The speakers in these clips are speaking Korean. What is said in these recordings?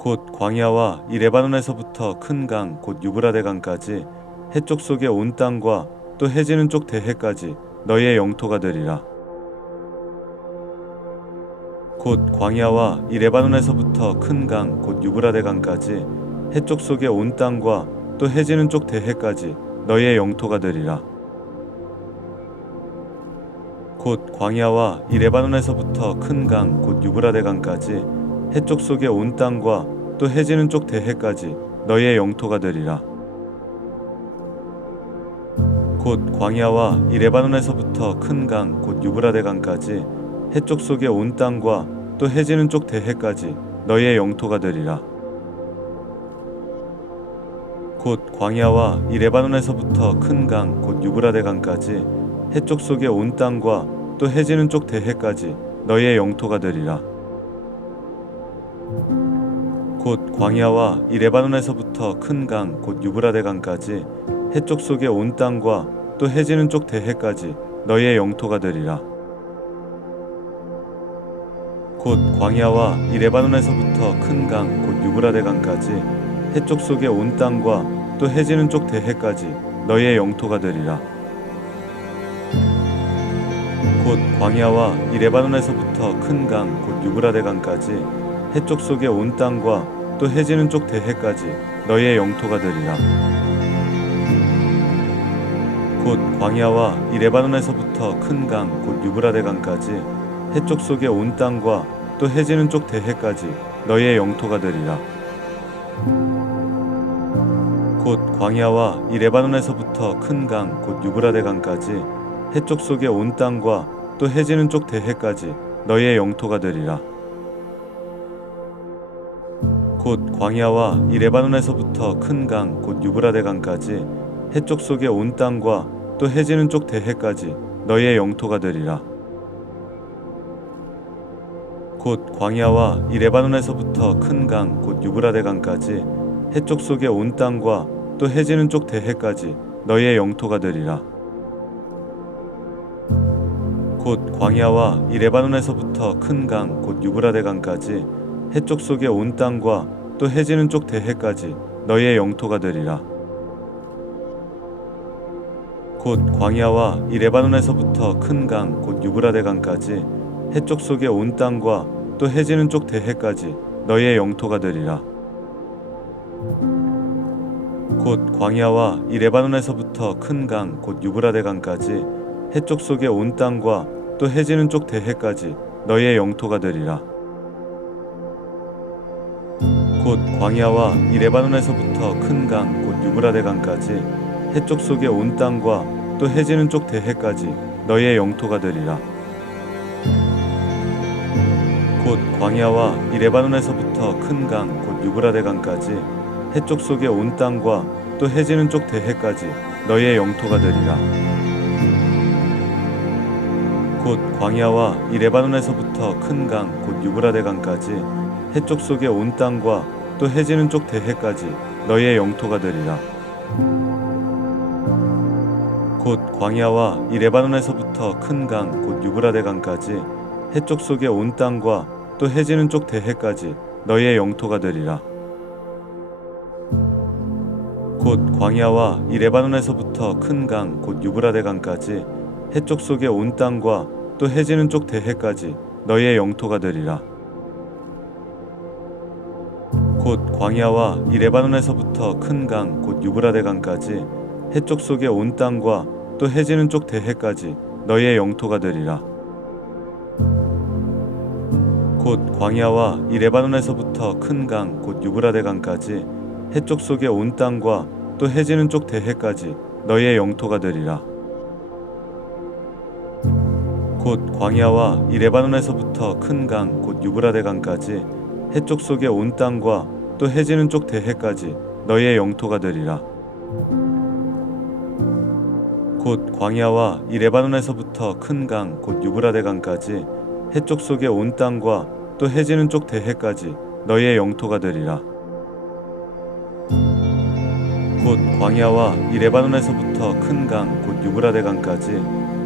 곧 광야와 이 레바논에서부터 큰 강 곧 유브라데 강까지 해쪽 속의 온 땅과 또 해지는 쪽 대해까지 너희의 영토가 되리라. 곧 광야와 이 레바논에서부터 큰 강 곧 유브라데 강까지 해쪽 속의 온 땅과 또 해지는 쪽 대해까지 너희의 영토가 되리라. 곧 광야와 이 레바논에서부터 큰 강 곧 유브라데 강까지 해쪽 속의 온 땅과 또 해지는 쪽 대해까지 너희의 영토가 되리라. 곧 광야와 이 레바논에서부터 큰 강 곧 유브라데 강까지 해쪽 속의 온 땅과 또 해지는 쪽 대해까지 너희의 영토가 되리라. 곧 광야와 이 레바논에서부터 큰 강 곧 유브라데 강까지 해쪽 속의 온 땅과 또 해지는 쪽 대해까지 너희의 영토가 되리라. 곧 광야와 이 레바논에서부터 큰 강 곧 유브라데 강까지 해쪽 속의 온 땅과 또 해지는 쪽 대해까지 너희의 영토가 되리라. 곧 광야와 이 레바논에서부터 큰 강 곧 유브라데 강까지 해쪽 속의 온 땅과 또 해지는 쪽 대해까지 너희의 영토가 되리라. 곧 광야와 이 레바논에서부터 큰 강 곧 유브라데 강까지 해쪽 속의 온 땅과 또 해지는 쪽 대해까지 너희의 영토가 되리라. 곧 광야와 이 레바논에서부터 큰 강 곧 유브라데 강까지 해쪽 속의 온 땅과 또 해지는 쪽 대해까지 너희의 영토가 되리라. 곧 광야와 이 레바논에서부터 큰 강 곧 유브라데 강까지 해쪽 속의 온 땅과 또 해지는 쪽 대해까지 너희의 영토가 되리라. 곧 광야와 이 레바논에서부터 큰 강 곧 유브라데 강까지 해쪽 속의 온 땅과 또 해지는 쪽 대해까지 너희의 영토가 되리라. 곧 광야와 이 레바논에서부터 큰 강 곧 유브라데 강까지 해쪽 속의 온 땅과 또 해지는 쪽 대해까지 너희의 영토가 되리라. 곧 광야와 이 레바논에서부터 큰 강 곧 유브라데 강까지 해쪽 속의 온 땅과 또 해지는 쪽 대해까지 너희의 영토가 되리라. 곧 광야와 이 레바논에서부터 큰 강 곧 유브라데 강까지 해쪽 속의 온 땅과 또 해지는 쪽 대해까지 너희의 영토가 되리라. 곧 광야와 이 레바논에서부터 큰 강 곧 유브라데 강까지 해쪽 속의 온 땅과 또 해지는 쪽 대해까지 너희의 영토가 되리라. 곧 광야와 이 레바논에서부터 큰 강 곧 유브라데 강까지 해쪽 속의 온 땅과 또 해지는 쪽 대해까지 너희의 영토가 되리라. 곧 광야와 이 레바논에서부터 큰 강 곧 유브라데 강까지 해쪽 속의 온 땅과 또 해지는 쪽 대해까지 너희의 영토가 되리라. 곧 광야와 이 레바논에서부터 큰 강 곧 유브라데 강까지 해쪽 속의 온 땅과 또 해지는 쪽 대해까지 너희의 영토가 되리라. 곧 광야와 이 레바논에서부터 큰 강 곧 유브라데 강까지 해쪽 속의 온 땅과 또 해지는 쪽 대해까지 너희의 영토가 되리라. 곧 광야와 이 레바논에서부터 큰 강 곧 유브라데 강까지 해쪽 속의 온 땅과 또 해지는 쪽 대해까지 너희의 영토가 되리라. 곧 광야와 이 레바논에서부터 큰 강 곧 유브라데 강까지 해쪽 속의 온 땅과 또 해지는 쪽 대해까지 너희의 영토가 되리라. 곧 광야와 이 레바논에서부터 큰 강 곧 유브라데 강까지 해쪽 속의 온 땅과 또 해지는 쪽 대해까지 너희의 영토가 되리라. 곧 광야와 이 레바논에서부터 큰 강 곧 유브라데 강까지 해쪽 속의 온 땅과 또 해지는 쪽 대해까지 너희의 영토가 되리라. 곧 광야와 이 레바논에서부터 큰 강 곧 유브라데 강까지 해쪽 속의 온 땅과 또 해지는 쪽 대해까지 너희의 영토가 되리라. 곧 광야와 이 레바논에서부터 큰 강 곧 유브라데 강까지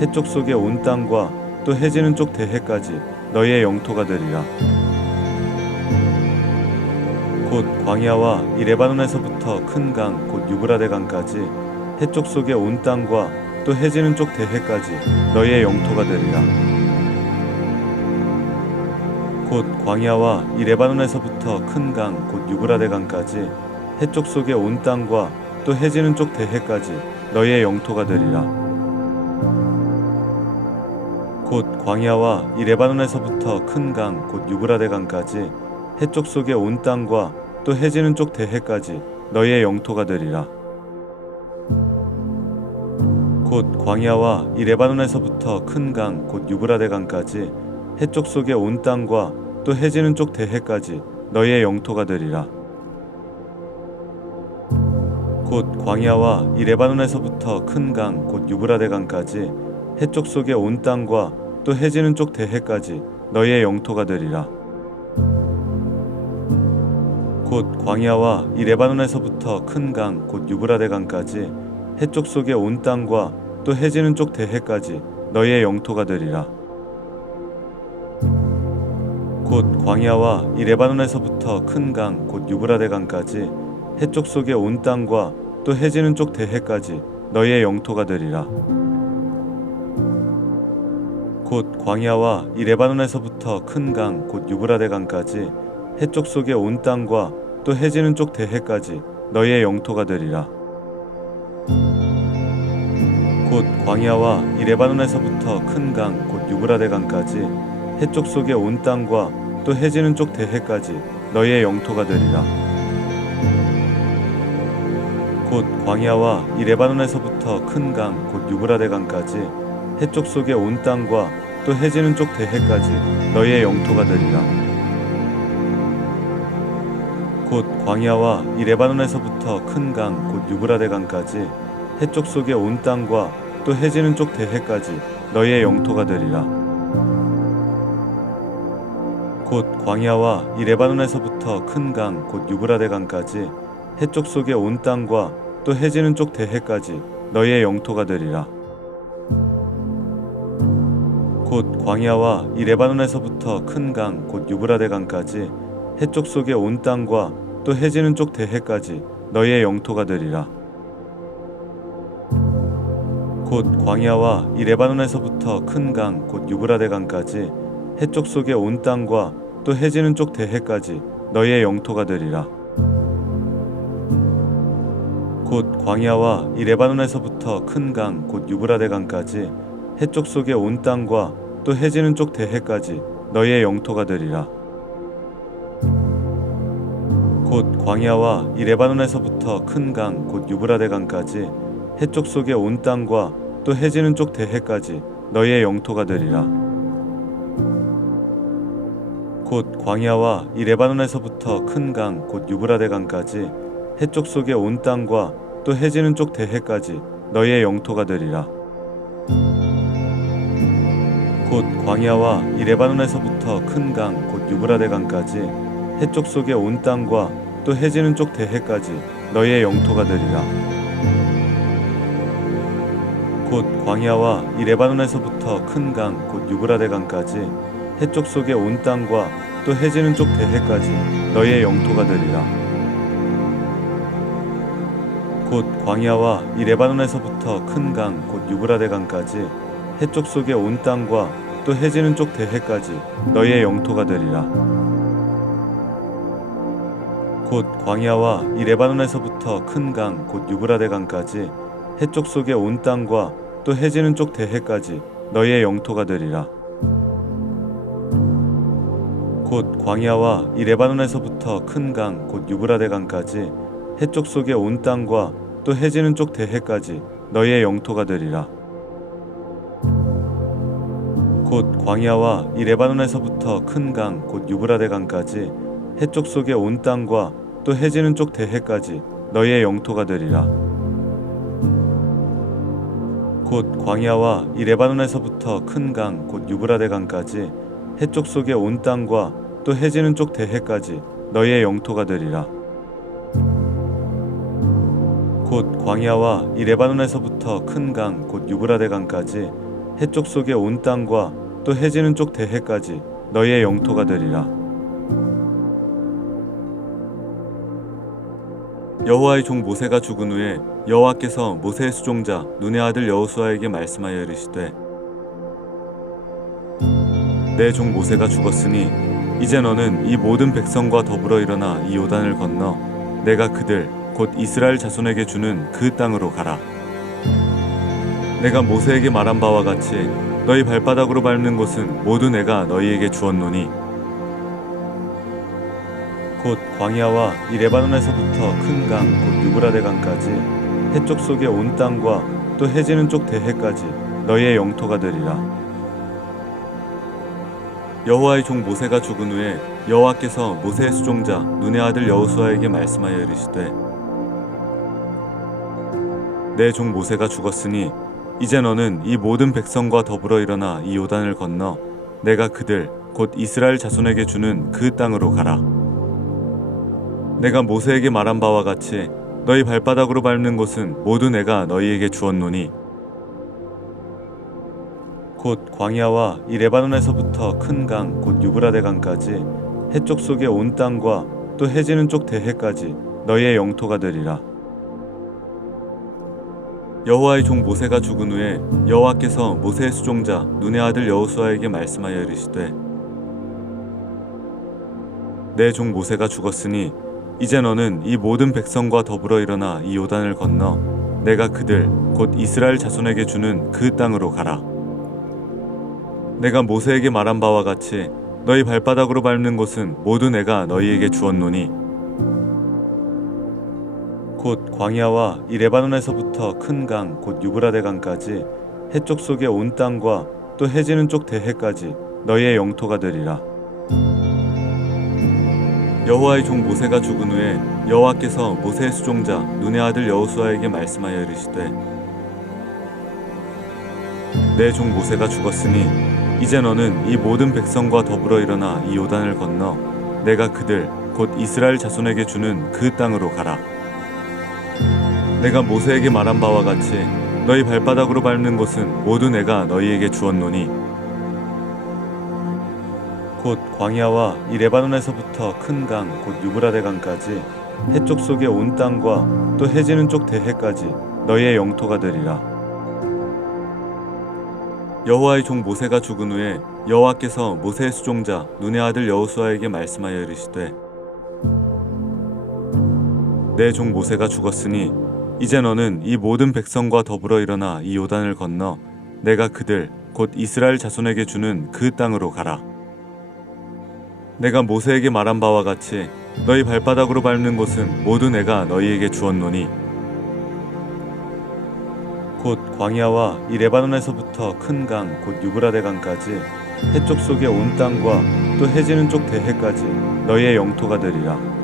해쪽 속의 온 땅과 또 해지는 쪽 대해까지 너희의 영토가 되리라. 곧 광야와 이 레바논에서부터 큰 강 곧 유브라데 강까지 해쪽 속의 온 땅과 또 해지는 쪽 대해까지 너희의 영토가 되리라. 곧 광야와 이 레바논에서부터 큰 강 곧 유브라데 강까지 해쪽 속의 온 땅과 또 해지는 쪽 대해까지 너희의 영토가 되리라. 곧 광야와 이 레바논에서부터 큰 강 곧 유브라데 강까지 해쪽 속의 온 땅과 또 해지는 쪽 대해까지 너희의 영토가 되리라. 곧 광야와 이 레바논에서부터 큰 강 곧 유브라데 강까지 해쪽 속의 온 땅과 또 해지는 쪽 대해까지 너희의 영토가 되리라. 곧 광야와 이 레바논에서부터 큰 강 곧 유브라데 강까지 해쪽 속의 온 땅과 또 해지는 쪽 대해까지 너희의 영토가 되리라. 곧 광야와 이 레바논에서부터 큰 강 곧 유브라데 강까지 해쪽 속의 온 땅과 또 해지는 쪽 대해까지 너희의 영토가 되리라. 곧 광야와 이 레바논에서부터 큰 강 곧 유브라데 강까지 해쪽 속의 온 땅과 또 해지는 쪽 대해까지 너희의 영토가 되리라. 곧 광야와 이 레바논에서부터 큰 강 곧 유브라데 강까지 해쪽 속의 온 땅과 또 해지는 쪽 대해까지 너희의 영토가 되리라. 곧 광야와 이 레바논에서부터 큰 강 곧 유브라데 강까지 해쪽 속의 온 땅과 또 해지는 쪽 대해까지 너희의 영토가 되리라. 곧 광야와 이 레바논에서부터 큰 강 곧 유브라데 강까지 해쪽 속의 온 땅과 또 해지는 쪽 대해까지 너희의 영토가 되리라. 곧 광야와 이 레바논에서부터 큰 강 곧 유브라데 강까지 해쪽 속의 온 땅과 또 해지는 쪽 대해까지 너희의 영토가 되리라. 곧 광야와 이 레바논에서부터 큰 강 곧 유브라데 강까지 해쪽 속의 온 땅과 또 해지는 쪽 대해까지 너희의 영토가 되리라. 곧 광야와 이 레바논에서부터 큰 강 곧 유브라데 강까지 해쪽 속의 온 땅과 또 해지는 쪽 대해까지 너희의 영토가 되리라. 곧 광야와 이 레바논에서부터 큰 강 곧 유브라데 강까지 해쪽 속의 온 땅과 또 해지는 쪽 대해까지 너희의 영토가 되리라. 곧 광야와 이 레바논에서부터 큰 강 곧 유브라데 강까지 해쪽 속의 온 땅과 또 해지는 쪽 대해까지 너희의 영토가 되리라. 곧 광야와 이 레바논에서부터 큰 강 곧 유브라데 강까지 해쪽 속의 온 땅과 또 해지는 쪽 대해까지 너희의 영토가 되리라. 곧 광야와 이 레바논에서부터 큰 강 곧 유브라데 강까지 해쪽 속의 온 땅과 또 해지는 쪽 대해까지 너희의 영토가 되리라. 곧 광야와 이 레바논에서부터 큰 강 곧 유브라데 강까지 해쪽 속의 온 땅과 또 해지는 쪽 대해까지 너희의 영토가 되리라. 곧 광야와 이 레바논에서부터 큰 강 곧 유브라데 강까지 해쪽 속의 온 땅과 또 해지는 쪽 대해까지 너희의 영토가 되리라. 곧 광야와 이 레바논에서부터 큰 강 곧 유브라데 강까지 해쪽 속의 온 땅과 또 해지는 쪽 대해까지 너희의 영토가 되리라. 곧 광야와 이 레바논에서부터 큰 강 곧 유브라데 강까지 해쪽 속의 온 땅과 또 해지는 쪽 대해까지 너희의 영토가 되리라. 곧 광야와 이 레바논에서부터 큰 강 곧 유브라데 강까지 해쪽 속의 온 땅과 또 해지는 쪽 대해까지 너희의 영토가 되리라. 곧 광야와 이 레바논에서부터 큰 강 곧 유브라데 강까지 해쪽 속의 온 땅과 또 해지는 쪽 대해까지 너희의 영토가 되리라. 곧 광야와 이 레바논에서부터 큰 강 곧 유브라데 강까지 해쪽 속의 온 땅과 또 해지는 쪽 대해까지 너희의 영토가 되리라. 곧 광야와 이 레바논에서부터 큰 강 곧 유브라데 강까지 해쪽 속의 온 땅과 또 해지는 쪽 대해까지 너희의 영토가 되리라. 여호와의 종 모세가 죽은 후에 여호와께서 모세의 수종자 눈의 아들 여호수아에게 말씀하여 이르시되 내 종 모세가 죽었으니 이제 너는 이 모든 백성과 더불어 일어나 이 요단을 건너 내가 그들 곧 이스라엘 자손에게 주는 그 땅으로 가라. 내가 모세에게 말한 바와 같이 너희 발바닥으로 밟는 곳은 모두 내가 너희에게 주었노니 곧 광야와 이 레바논에서부터 큰 강 곧 유브라데 강까지 해쪽 속의 온 땅과 또 해지는 쪽 대해까지 너희의 영토가 되리라. 여호와의 종 모세가 죽은 후에 여호와께서 모세의 수종자 눈의 아들 여호수아에게 말씀하여 이르시되 내 종 모세가 죽었으니 이제 너는 이 모든 백성과 더불어 일어나 이 요단을 건너 내가 그들 곧 이스라엘 자손에게 주는 그 땅으로 가라. 내가 모세에게 말한 바와 같이 너희 발바닥으로 밟는 곳은 모두 내가 너희에게 주었노니 곧 광야와 이 레바논에서부터 큰 강 곧 유브라데 강까지 해쪽 속의 온 땅과 또 해지는 쪽 대해까지 너희의 영토가 되리라. 여호와의 종 모세가 죽은 후에 여호와께서 모세의 수종자 눈의 아들 여호수아에게 말씀하여 이르시되 내 종 모세가 죽었으니 이제 너는 이 모든 백성과 더불어 일어나 이 요단을 건너 내가 그들 곧 이스라엘 자손에게 주는 그 땅으로 가라. 내가 모세에게 말한 바와 같이 너희 발바닥으로 밟는 곳은 모두 내가 너희에게 주었노니 곧 광야와 이 레바논에서부터 큰 강 곧 유브라데 강까지 해쪽 속의 온 땅과 또 해지는 쪽 대해까지 너희의 영토가 되리라. 여호와의 종 모세가 죽은 후에 여호와께서 모세의 수종자 눈의 아들 여호수아에게 말씀하여 이르시되 내 종 모세가 죽었으니 이제 너는 이 모든 백성과 더불어 일어나 이 요단을 건너 내가 그들 곧 이스라엘 자손에게 주는 그 땅으로 가라. 내가 모세에게 말한 바와 같이 너희 발바닥으로 밟는 곳은 모두 내가 너희에게 주었노니 곧 광야와 이 레바논에서부터 큰 강 곧 유브라데 강까지 해쪽 속의 온 땅과 또 해지는 쪽 대해까지 너희의 영토가 되리라. 여호와의 종 모세가 죽은 후에 여호와께서 모세의 수종자 눈의 아들 여호수아에게 말씀하여 이르시되 내 종 모세가 죽었으니 이제 너는 이 모든 백성과 더불어 일어나 이 요단을 건너 내가 그들 곧 이스라엘 자손에게 주는 그 땅으로 가라. 내가 모세에게 말한 바와 같이 너희 발바닥으로 밟는 곳은 모두 내가 너희에게 주었노니 곧 광야와 이 레바논에서부터 큰 강 곧 유브라데 강까지 해쪽 속의 온 땅과 또 해지는 쪽 대해까지 너희의 영토가 되리라.